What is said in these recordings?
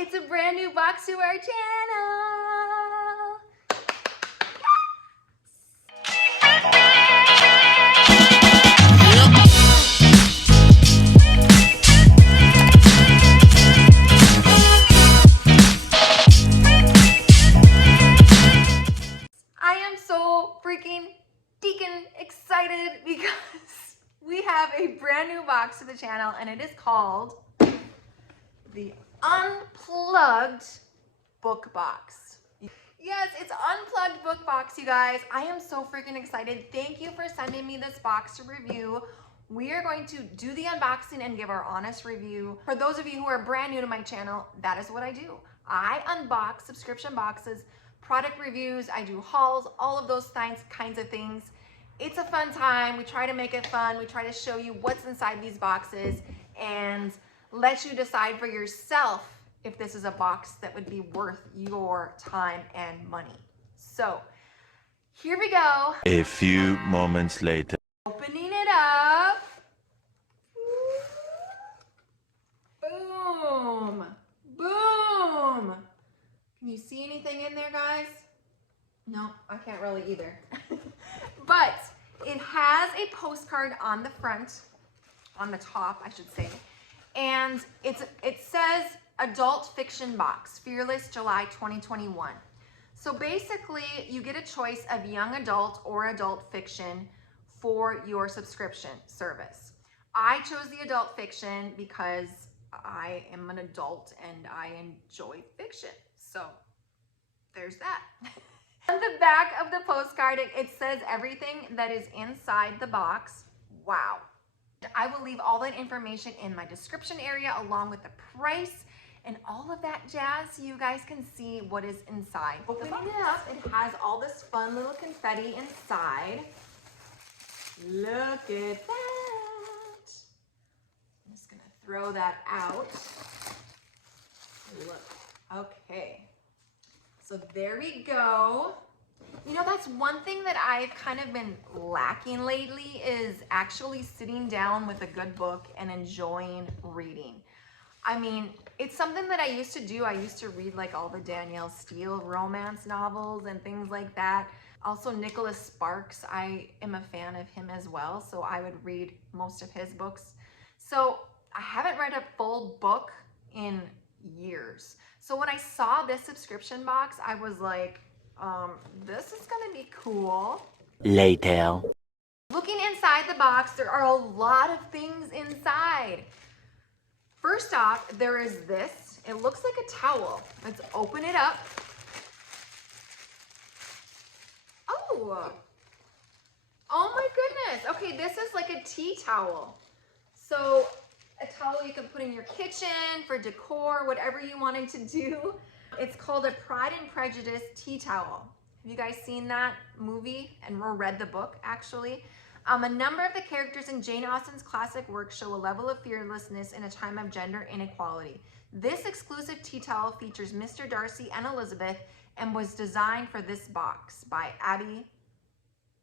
It's a brand new box to our channel. I am so freaking excited because we have a brand new box to the channel and it is called the Unplugged Book Box. Yes, it's Unplugged Book Box, you guys. I am so freaking excited. Thank you for sending me this box to review. We are going to do the unboxing and give our honest review. For those of you who are brand new to my channel, that is what I do. I unbox subscription boxes, product reviews, I do hauls, all of those kinds of things. It's a fun time. We try to make it fun. We try to show you what's inside these boxes and let you decide for yourself if this is a box that would be worth your time and money. So here we go. A few moments later. Opening it up. Boom. Boom. Can you see anything in there, guys? No, I can't really either. But it has a postcard on the front, on the top, I should say. And it says Adult Fiction Box, Fearless July 2021. So basically, you get a choice of young adult or adult fiction for your subscription service. I chose the adult fiction because I am an adult and I enjoy fiction. So there's that. On the back of the postcard, it says everything that is inside the box. Wow. I will leave all that information in my description area along with the price and all of that jazz so you guys can see what is inside. Opening it up, it has all this fun little confetti inside. Look at that. I'm just gonna throw that out. Look, okay. So there we go. You know, that's one thing that I've kind of been lacking lately is actually sitting down with a good book and enjoying reading. I mean, it's something that I used to do. I used to read like all the Danielle Steele romance novels and things like that. Also Nicholas Sparks, I am a fan of him as well, so I would read most of his books. So I haven't read a full book in years. So when I saw this subscription box, I was like, this is gonna be cool. Later. Looking inside the box, there are a lot of things inside. First off, there is this. It looks like a towel. Let's open it up. Oh my goodness. Okay, this is like a tea towel. So a towel you can put in your kitchen for decor, whatever you wanted to do. It's called a Pride and Prejudice tea towel. Have you guys seen that movie and read the book, actually? A number of the characters in Jane Austen's classic work show a level of fearlessness in a time of gender inequality. This exclusive tea towel features Mr. Darcy and Elizabeth and was designed for this box by Abby.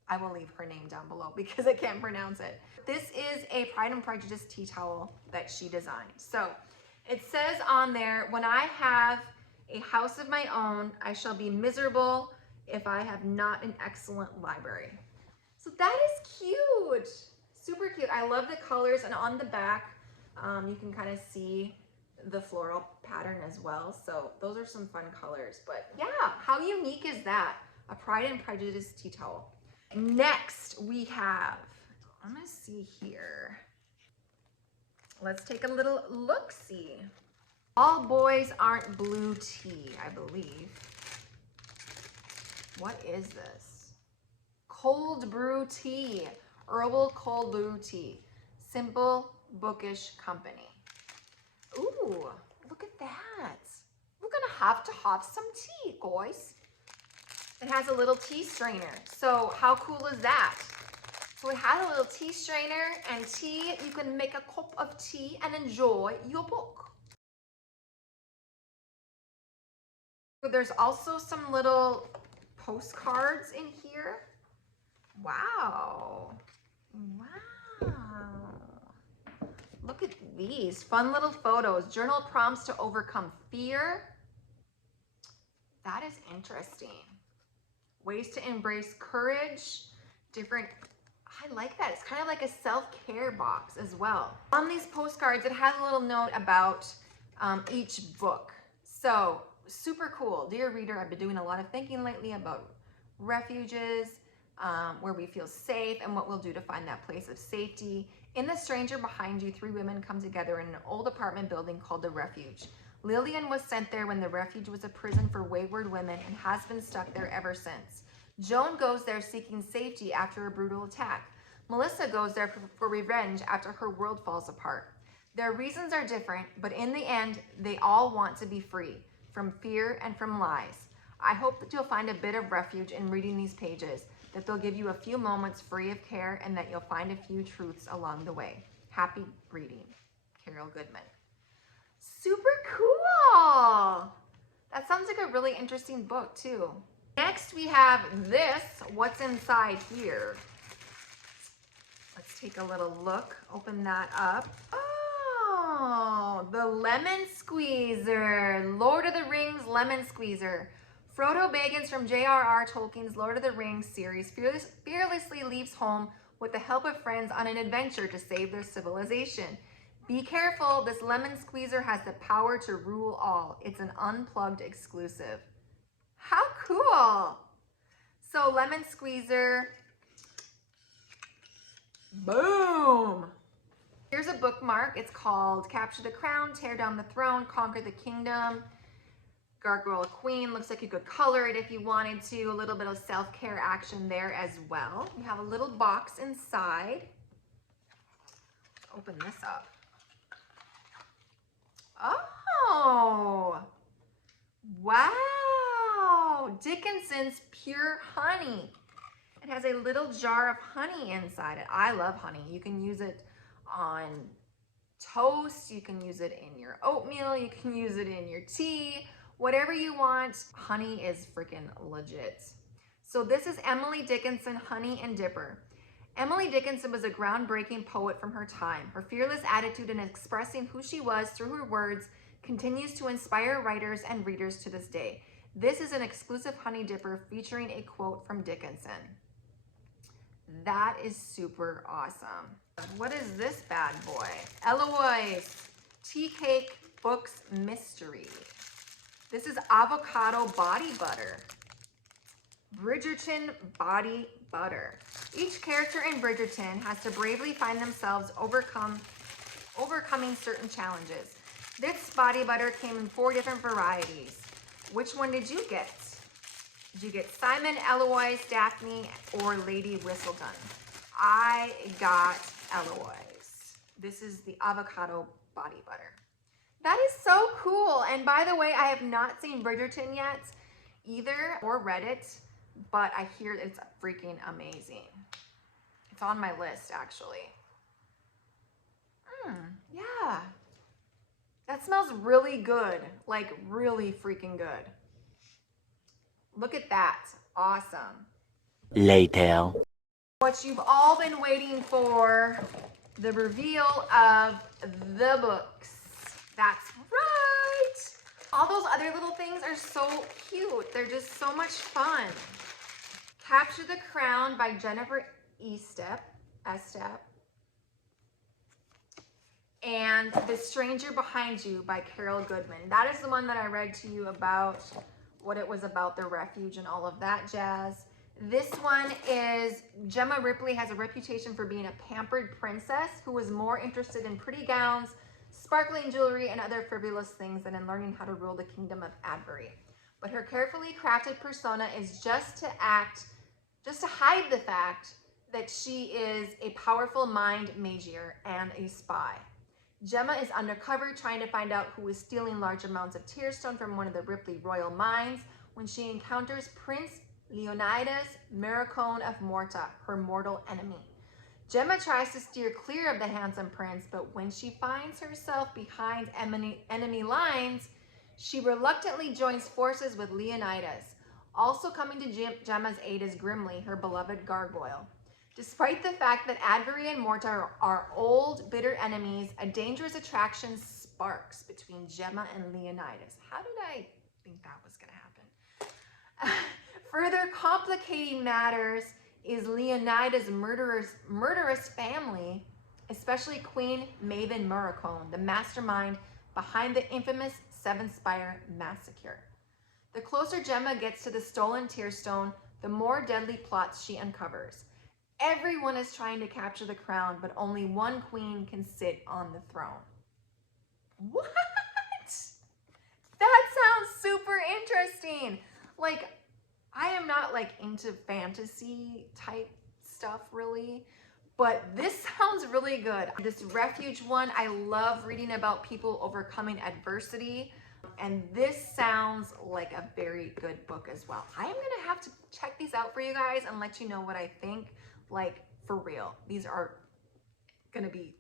I will leave her name down below because I can't pronounce it. This is a Pride and Prejudice tea towel that she designed. So it says on there, when I have a house of my own, I shall be miserable if I have not an excellent library. So that is cute, super cute. I love the colors, and on the back, you can kind of see the floral pattern as well. So those are some fun colors, but yeah, how unique is that? A Pride and Prejudice tea towel. Next we have, I'm gonna see here. Let's take a little look-see. All Boys Aren't Blue Tea, I believe. What is this? Cold brew tea, herbal cold brew tea. Simple bookish company. Ooh, look at that. We're gonna have to have some tea, guys. It has a little tea strainer. So how cool is that? So it has a little tea strainer and tea. You can make a cup of tea and enjoy your book. There's also some little postcards in here. Wow. Wow. Look at these fun little photos. Journal prompts to overcome fear. That is interesting. Ways to embrace courage. Different, I like that. It's kind of like a self-care box as well. On these postcards, it has a little note about each book. So super cool. Dear reader, I've been doing a lot of thinking lately about refuges, where we feel safe and what we'll do to find that place of safety. In The Stranger Behind You, 3 women come together in an old apartment building called The Refuge. Lillian was sent there when the refuge was a prison for wayward women and has been stuck there ever since. Joan goes there seeking safety after a brutal attack. Melissa goes there for revenge after her world falls apart. Their reasons are different, but in the end, they all want to be free from fear and from lies. I hope that you'll find a bit of refuge in reading these pages, that they'll give you a few moments free of care, and that you'll find a few truths along the way. Happy reading, Carol Goodman. Super cool. That sounds like a really interesting book too. Next we have this, What's Inside Here. Let's take a little look, open that up. Oh, the Lemon Squeezer, Lord of the Rings Lemon Squeezer. Frodo Baggins from J.R.R. Tolkien's Lord of the Rings series fearlessly leaves home with the help of friends on an adventure to save their civilization. Be careful, this lemon squeezer has the power to rule all. It's an Unplugged exclusive. How cool! So lemon squeezer, boom! Here's a bookmark. It's called Capture the Crown, Tear Down the Throne, Conquer the Kingdom. Gargoyle Queen, looks like you could color it if you wanted to. A little bit of self-care action there as well. You have a little box inside. Let's open this up. Oh, wow. Dickinson's Pure Honey. It has a little jar of honey inside it. I love honey. You can use it on toast. You can use it in your oatmeal. You can use it in your tea. Whatever you want, honey is freaking legit. So this is Emily Dickinson, Honey and Dipper. Emily Dickinson was a groundbreaking poet from her time. Her fearless attitude in expressing who she was through her words continues to inspire writers and readers to this day. This is an exclusive Honey Dipper featuring a quote from Dickinson. That is super awesome. What is this bad boy? Eloise Tea Cake Books Mystery. This is avocado body butter. Bridgerton body butter. Each character in Bridgerton has to bravely find themselves overcoming certain challenges. This body butter came in 4 different varieties. Which one did you get? Did you get Simon, Eloise, Daphne, or Lady Whistledown? I got Eloise. This is the avocado body butter. That is so cool. And by the way, I have not seen Bridgerton yet either or read it, but I hear it's freaking amazing. It's on my list actually. Yeah. That smells really good, like really freaking good. Look at that, awesome. Later. What you've all been waiting for, the reveal of the books. That's right. All those other little things are so cute. They're just so much fun. Capture the Crown by Jennifer Estep. And The Stranger Behind You by Carol Goodman. That is the one that I read to you about what it was about, the refuge and all of that jazz. This one is, Gemma Ripley has a reputation for being a pampered princess who was more interested in pretty gowns, sparkling jewelry, and other frivolous things than in learning how to rule the kingdom of Adbury. But her carefully crafted persona is just to hide the fact that she is a powerful mind magier and a spy. Gemma is undercover trying to find out who is stealing large amounts of tearstone from one of the Ripley royal mines when she encounters Prince Leonidas Maricone of Morta, her mortal enemy. Gemma tries to steer clear of the handsome prince, but when she finds herself behind enemy lines, she reluctantly joins forces with Leonidas. Also coming to Gemma's aid is Grimly, her beloved gargoyle. Despite the fact that Advery and Mortar are old, bitter enemies, a dangerous attraction sparks between Gemma and Leonidas. How did I think that was going to happen? Further complicating matters is Leonidas' murderous family, especially Queen Maven Muricone, the mastermind behind the infamous Seven Spire massacre. The closer Gemma gets to the stolen Tearstone, the more deadly plots she uncovers. Everyone is trying to capture the crown, but only one queen can sit on the throne. What? That sounds super interesting. Like, I am not like into fantasy type stuff really, but this sounds really good. This refuge one, I love reading about people overcoming adversity. And this sounds like a very good book as well. I am gonna have to check these out for you guys and let you know what I think, like for real. These are gonna be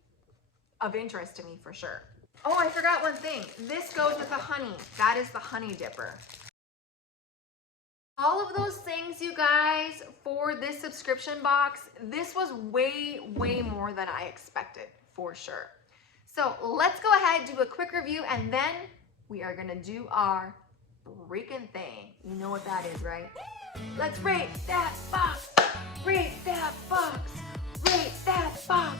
of interest to me for sure. Oh, I forgot one thing. This goes with the honey. That is the honey dipper. All of those things, you guys, for this subscription box, this was way, way more than I expected for sure. So let's go ahead, do a quick review, and then we are gonna do our freaking thing. You know what that is, right? Let's rate that box, rate that box, rate that box,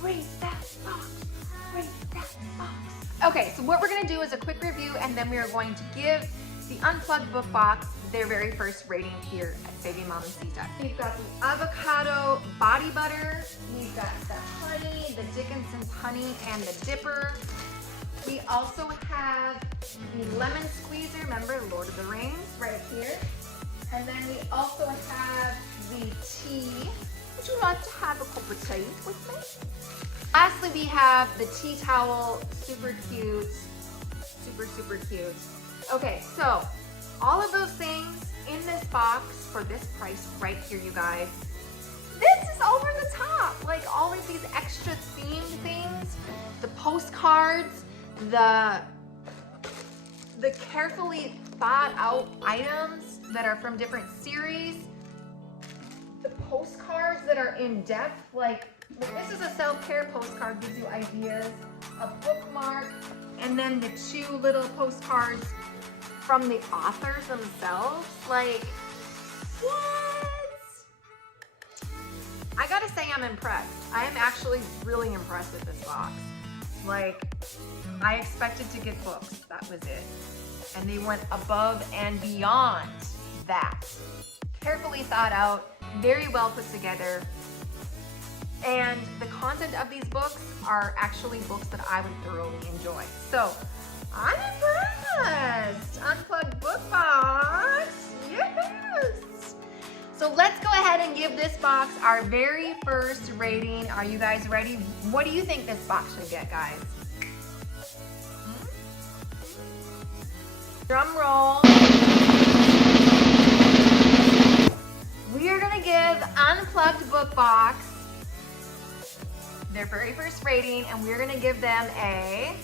rate that box, rate that box. Okay, so what we're gonna do is a quick review, and then we are going to give the Unplugged Book Box their very first rating here at Saving Mom and Cita. We've got the avocado body butter, we've got the honey, the Dickinson Honey, and the dipper. We also have the lemon squeezer, remember Lord of the Rings, right here. And then we also have the tea. Would you like to have a cup of tea with me? Lastly, we have the tea towel, super cute, super cute. Okay, so all of those things in this box for this price right here, you guys. This is over the top. Like all of these extra themed things, the postcards, the carefully thought out items that are from different series, the postcards that are in depth, like this is a self-care postcard, gives you ideas, a bookmark, and then the two little postcards from the authors themselves. Like, what? I gotta say I'm impressed. I am actually really impressed with this box. Like, I expected to get books, that was it. And they went above and beyond that. Carefully thought out, very well put together. And the content of these books are actually books that I would thoroughly enjoy. So, I'm impressed. Unplugged Book Box, yes. So let's go ahead and give this box our very first rating. Are you guys ready? What do you think this box should get, guys? Drum roll. We are gonna give Unplugged Book Box their very first rating, and we're gonna give them a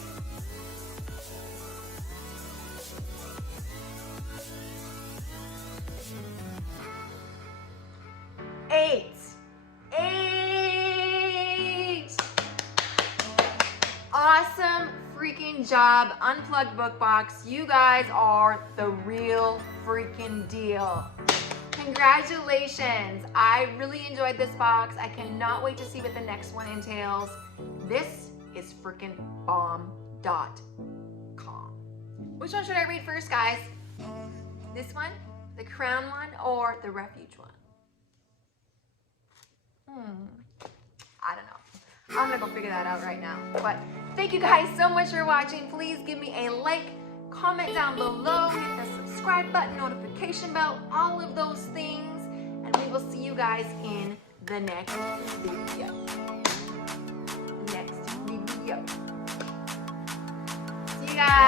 8. Awesome freaking job, Unplugged Book Box. You guys are the real freaking deal. Congratulations. I really enjoyed this box. I cannot wait to see what the next one entails. This is freaking bomb.com. Which one should I read first, guys? This one, the Crown one, or the Refuge one? I don't know. I'm gonna go figure that out right now. But thank you guys so much for watching. Please give me a like, comment down below, hit the subscribe button, notification bell, all of those things. And we will see you guys in the next video. See you guys.